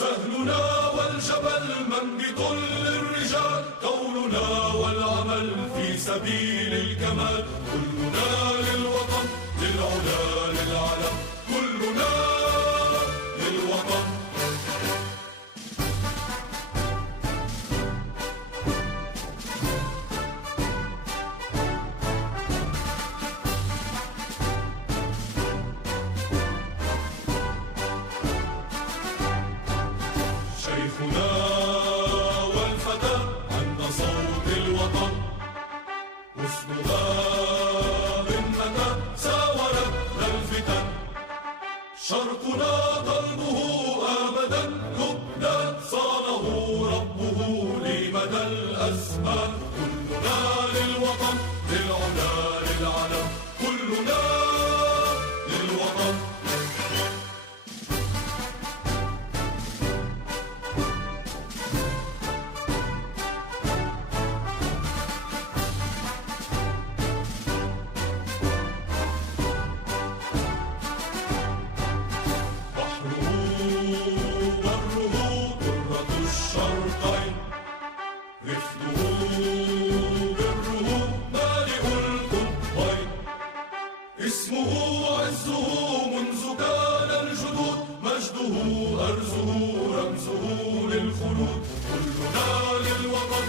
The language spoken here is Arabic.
سهلنا والجبل منبط للرجال، قولنا والعمل في سبيل الكمال. كلنا للوطن، للعلا للعلم، كلنا للوطن. شيخنا والفتى عند صوت الوطن، حسنها من متى ساورت الفتن. شرقنا قلبه أبدا لبنان، صانه ربه لمدى الأزمان. كلنا للوطن، للعلا للعلم، كلنا للوطن. اسمه عزه منذ كان الجدود، مجده أرزه رمزه للخلود. كلنا للوطن،